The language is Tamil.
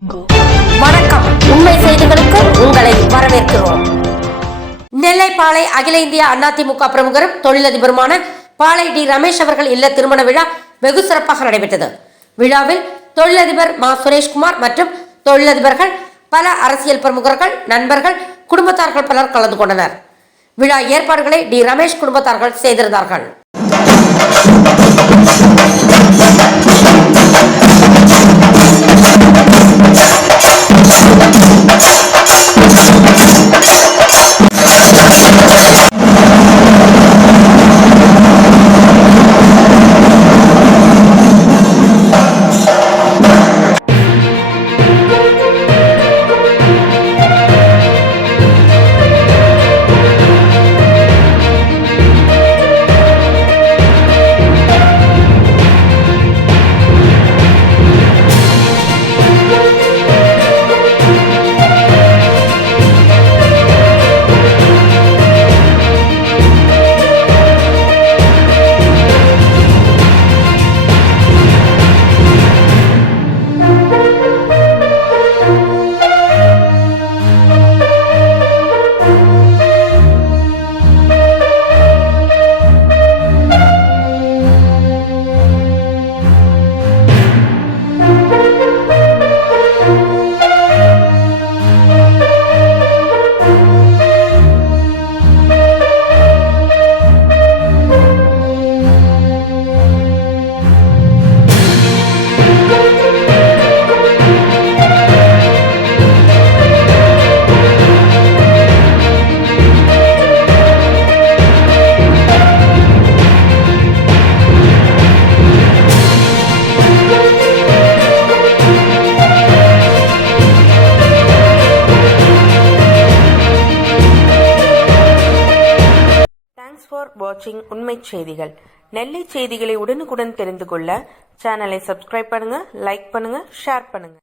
வணக்கம். உண்மை செய்திகளுக்கு உங்களை வரவேற்கிறோம். நெல்லை பாளை அகில இந்திய அதிமுக பிரமுகரும் தொழிலதிபருமான பாளை டி ரமேஷ் அவர்கள் இல்ல திருமண விழா வெகு சிறப்பாக நடைபெற்றது. விழாவில் தொழிலதிபர் மா சுரேஷ்குமார் மற்றும் தொழிலதிபர்கள், பல அரசியல் பிரமுகர்கள், நண்பர்கள், குடும்பத்தார்கள் பலர் கலந்து கொண்டனர். விழா ஏற்பாடுகளை டி ரமேஷ் குடும்பத்தார்கள் செய்திருந்தார்கள். ஃபார் வாட்சிங் உண்மை செய்திகள். நெல்லை செய்திகளை உடனுக்குடன் தெரிந்து கொள்ள சேனலை சப்ஸ்கிரைப் பண்ணுங்க, லைக் பண்ணுங்க, ஷேர் பண்ணுங்க.